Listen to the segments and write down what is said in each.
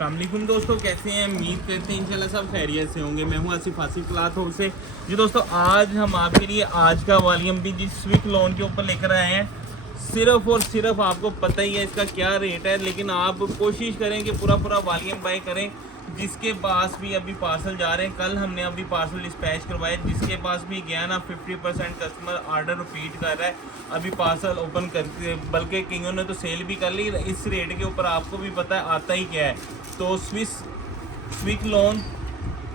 अस्सलाम वालेकुम दोस्तों, कैसे हैं? उम्मीद करते हैं इंशाल्लाह सब खैरियत से होंगे। मैं हूं आसिफ आसिफ क्लॉथ हाउस से। जी दोस्तों, आज हम आपके लिए आज का वॉल्यूम भी जी स्विक लोन के ऊपर लेकर आए हैं। सिर्फ और सिर्फ आपको पता ही है इसका क्या रेट है, लेकिन आप कोशिश करें कि पूरा पूरा वॉल्यूम बाय करें। जिसके पास भी अभी पार्सल जा रहे हैं, कल हमने अभी पार्सल डिस्पैच करवाए, जिसके पास भी गया ना 50% कस्टमर ऑर्डर रिपीट कर रहा है। अभी पार्सल ओपन करके, बल्कि किंगों ने तो सेल भी कर ली। इस रेट के ऊपर आपको भी पता है आता ही क्या है। तो स्विक लोन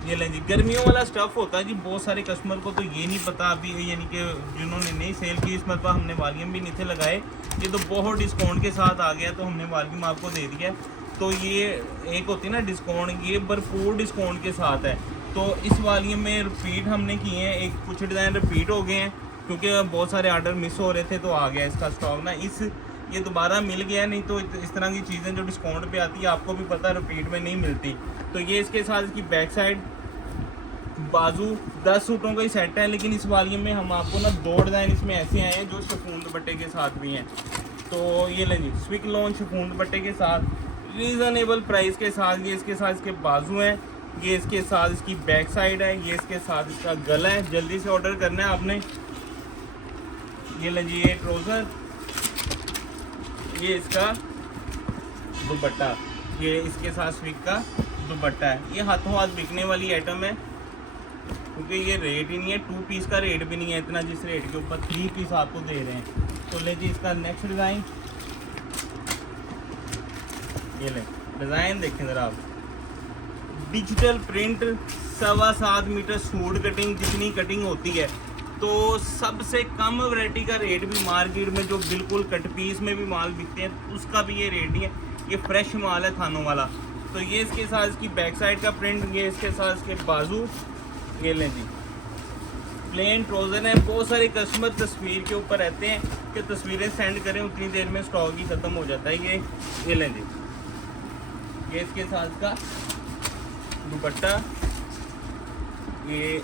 ये लें जी, गर्मियों वाला स्टफ़ होता है जी। बहुत सारे कस्टमर को तो ये नहीं पता अभी, यानी कि जिन्होंने नहीं सेल की, इस मतलब हमने वॉल्यूम भी नहीं थे लगाए। ये तो बहुत डिस्काउंट के साथ आ गया, तो हमने वॉल्यूम आपको दे दिया। तो ये एक होती है ना डिस्काउंट, ये भरपूर डिस्काउंट के साथ है। तो इस वॉल्यूम में रिपीट हमने किए हैं, एक कुछ डिज़ाइन रिपीट हो गए हैं क्योंकि बहुत सारे ऑर्डर मिस हो रहे थे, तो आ गया इसका स्टॉक ना। ये दोबारा मिल गया, नहीं तो इस तरह की चीज़ें जो डिस्काउंट पे आती है आपको भी पता रिपीट में नहीं मिलती। तो ये इसके साथ इसकी बैक साइड, बाजू, 10 सूटों का ही सेट है। लेकिन इस वॉल्यूम में हम आपको ना 2 डिज़ाइन इसमें ऐसे आए हैं जो शिफॉन दुपट्टे के साथ भी हैं। तो ये लें जी, स्विक लोन शिफॉन दुपट्टे के साथ रीज़नेबल प्राइस के साथ। ये इसके साथ इसके बाजू हैं, ये इसके साथ इसकी बैक साइड है, ये इसके साथ इसका गला है। जल्दी से ऑर्डर करना है आपने। ये लें जी, ये ट्राउज़र, ये इसका दुपट्टा, ये इसके साथ स्विक का दुपट्टा है। ये हाथों हाथ बिकने वाली आइटम है क्योंकि ये रेट ही नहीं है, 2 पीस का रेट भी नहीं है इतना, जिस रेट के ऊपर 3 पीस आपको दे रहे हैं। तो ले जी, इसका नेक्स्ट डिज़ाइन, ये ले डिज़ाइन देखें ज़रा आप। Digital print 7.25 metre suit cutting, जितनी कटिंग होती है तो सबसे कम वैरायटी का रेट भी मार्केट में, जो बिल्कुल कट पीस में भी माल बिकते हैं, उसका भी ये रेट नहीं है। ये फ्रेश माल है थानों वाला। तो ये इसके साथ इसकी बैक साइड का प्रिंट, ये इसके साथ इसके बाजू, ये लें जी, प्लेन ट्राउज़र है। बहुत सारे कस्टमर तस्वीर के ऊपर रहते हैं कि तस्वीरें सेंड करें, उतनी देर में स्टॉक ही ख़त्म हो जाता है। ये लें जी, ये इसके साथ का दुपट्टा, ये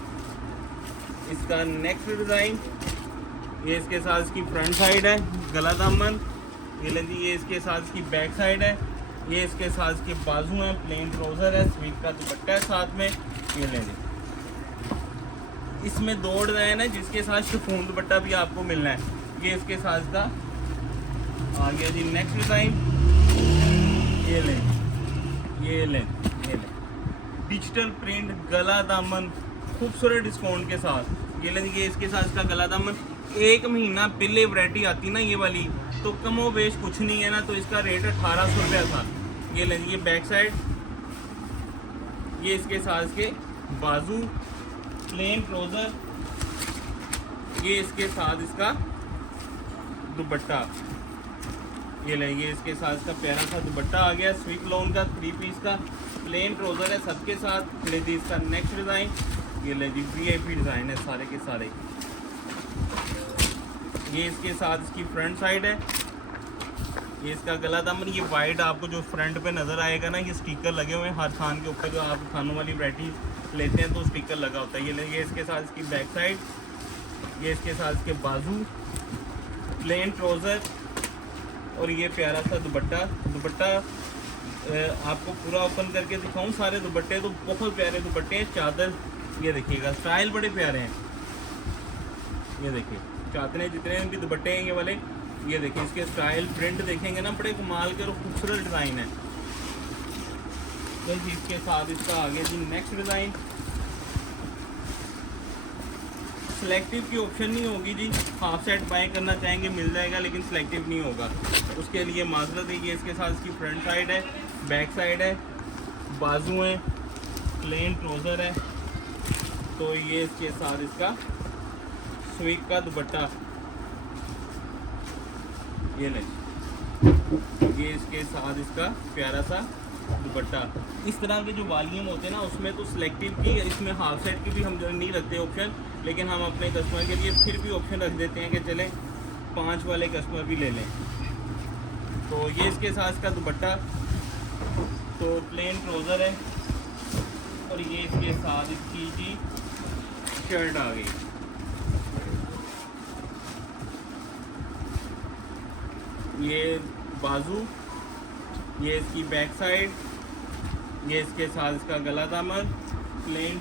इसका नेक्स्ट डिज़ाइन, ये इसके साथ इसकी फ्रंट साइड है, गला दामन, ये लें जी, ये इसके साथ इसकी बैक साइड है, ये इसके साथ इसके बाजू हैं, प्लेन ट्राउज़र है, स्वीट का दुपट्टा है साथ में। ये लें जी, इसमें 2 डिज़ाइन है, जिसके साथ शिफॉन दुपट्टा भी आपको मिलना है। ये इसके साथ का आ गया जी नेक्स्ट डिज़ाइन, ये लें, ये लें, ये लें, डिजिटल प्रिंट गला दामन, खूबसूरत डिस्काउंट के साथ। ये लें, ये इसके साथ इसका गला दामन। 1 महीना पहले वैरायटी आती ना ये वाली, तो कमो बेश कुछ नहीं है ना, तो इसका रेट 1800 रुपया था। ये लें, ये बैक साइड, ये इसके साथ इसके बाजू, प्लेन ट्राउज़र, ये इसके साथ इसका दुपट्टा, ये ले, ये इसके साथ इसका प्यारा सा दुपट्टा आ गया स्विक लोन का, 3 पीस का, प्लेन ट्राउज़र है सबके साथ। ले जी, इसका नेक्स्ट डिज़ाइन, ये ले जी, VIP डिज़ाइन है सारे के सारे। ये इसके साथ इसकी फ्रंट साइड है, ये इसका गला दामन। ये वाइट आपको जो फ्रंट पे नज़र आएगा ना, ये स्टिकर लगे हुए हैं हर थान के ऊपर, जो आप थानों वाली वैरायटी लेते हैं तो स्टिकर लगा होता है। ये इसके साथ इसकी बैक साइड, ये इसके साथ इसके बाजू, प्लेन ट्राउज़र, और ये प्यारा सा दुपट्टा आपको पूरा ओपन करके दिखाऊं। सारे दुपट्टे तो बहुत प्यारे दुपट्टे हैं। चादर ये देखिएगा, स्टाइल बड़े प्यारे हैं। ये देखिए चादरें, जितने भी दुपट्टे हैं ये वाले, ये देखिए इसके स्टाइल प्रिंट देखेंगे ना, बड़े कमाल के और खूबसूरत डिज़ाइन है। तो इसके साथ इसका आगे जी नेक्स्ट डिज़ाइन। सिलेक्टिव की ऑप्शन नहीं होगी जी, हाफ सेट बाय करना चाहेंगे मिल जाएगा, लेकिन सिलेक्टिव नहीं होगा, उसके लिए माजरत है। ये इसके साथ इसकी फ्रंट साइड है, बैक साइड है, बाजू हैं, प्लेन ट्राउज़र है। तो ये इसके साथ इसका स्विक का दुपट्टा, ये लें, ये इसके साथ इसका प्यारा सा दुपट्टा। इस तरह के जो वॉल्यूम होते हैं ना, उसमें तो सिलेक्टिव की, इसमें हाफ सेट की भी हम नहीं रखते ऑप्शन, लेकिन हम अपने कस्टमर के लिए फिर भी ऑप्शन रख देते हैं कि चलें 5 वाले कस्टमर भी ले लें। तो ये इसके साथ इसका दुपट्टा, तो प्लेन ट्राउज़र है, और ये इसके साथ इसकी जी शर्ट आ गई। ये बाजू, ये इसकी बैक साइड, ये इसके साथ इसका गला दामन, प्लेन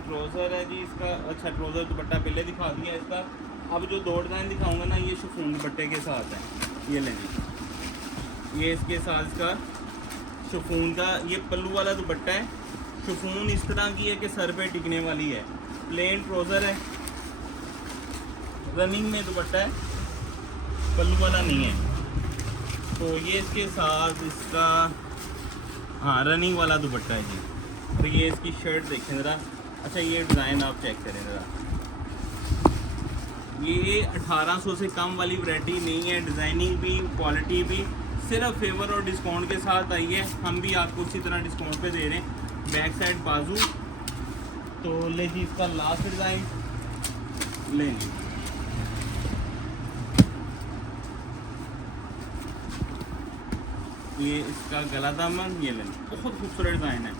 ट्रोज़र है जी इसका। अच्छा ट्रोज़र दुपट्टा पहले दिखा दिया इसका। अब जो दो डिज़ाइन दिखाऊंगा ना ये शिफॉन दुपट्टे के साथ है। ये लें जी, ये इसके साथ इसका शिफॉन का ये पल्लू वाला दुपट्टा है। शिफॉन इस तरह की है कि सर पे टिकने वाली है। प्लेन ट्रोज़र है, रनिंग में दुपट्टा है, पल्लू वाला नहीं है। तो ये इसके साथ इसका हाँ रनिंग वाला दुपट्टा है जी। तो ये इसकी शर्ट देखें ज़रा। अच्छा ये डिज़ाइन आप चेक करें ज़रा। ये 1800 से कम वाली वैरायटी नहीं है। डिज़ाइनिंग भी क्वालिटी भी सिर्फ फेवर और डिस्काउंट के साथ आई है। हम भी आपको उसी तरह डिस्काउंट पे दे रहे हैं। बैक साइड बाजू तो ले जी इसका लास्ट डिज़ाइन ले जी। ये इसका गला दामन ये लें, बहुत खूबसूरत डिज़ाइन है।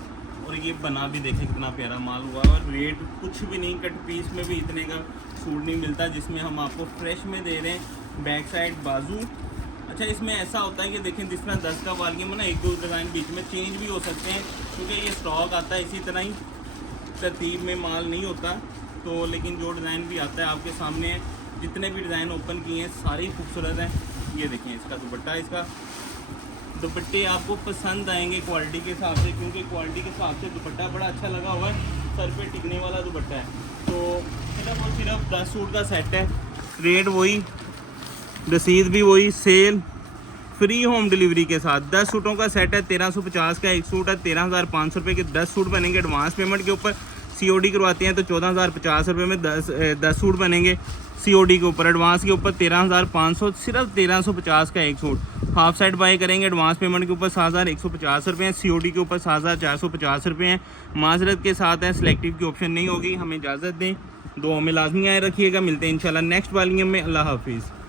और ये बना भी देखें कितना प्यारा माल हुआ है। और रेट कुछ भी नहीं, कट पीस में भी इतने का सूट नहीं मिलता जिसमें हम आपको फ्रेश में दे रहे हैं। बैक साइड बाजू। अच्छा इसमें ऐसा होता है कि देखें जिस तरह 10 का वाली में ना एक दो डिज़ाइन बीच में चेंज भी हो सकते हैं क्योंकि ये स्टॉक आता है इसी तरह ही, तरतीब में माल नहीं होता। तो लेकिन जो डिज़ाइन भी आता है आपके सामने है। जितने भी डिज़ाइन ओपन किए हैं सारे खूबसूरत हैं। ये देखें इसका दुपट्टा, इसका दुपट्टे आपको पसंद आएंगे क्वालिटी के हिसाब से, क्योंकि क्वालिटी के हिसाब से दुपट्टा बड़ा अच्छा लगा हुआ है। सर पे टिकने वाला दुपट्टा है। तो सिर्फ और सिर्फ 10 सूट का सेट है। रेट वही, रसीद भी वही, सेल फ्री होम डिलीवरी के साथ। 10 सूटों का सेट है, 1350 का एक सूट है। 13,500 रुपये के 10 सूट बनेंगे एडवांस पेमेंट के ऊपर। COD करवाते हैं तो 14,050 रुपये में 10 सूट बनेंगे। COD के ऊपर, एडवांस के ऊपर 13,500, सिर्फ 1350 का एक सूट। हाफ सेट बाय करेंगे एडवांस पेमेंट के ऊपर 7,150 रुपये हैं। COD के ऊपर 7,450 रुपये हैं। माजरत के साथ है, सिलेक्टिव की ऑप्शन नहीं होगी। हमें इजाज़त दें, दुआ में लाजमी आए रखिएगा। मिलते हैं इंशाल्लाह नेक्स्ट वॉल्यूम में। अल्लाह हाफिज़।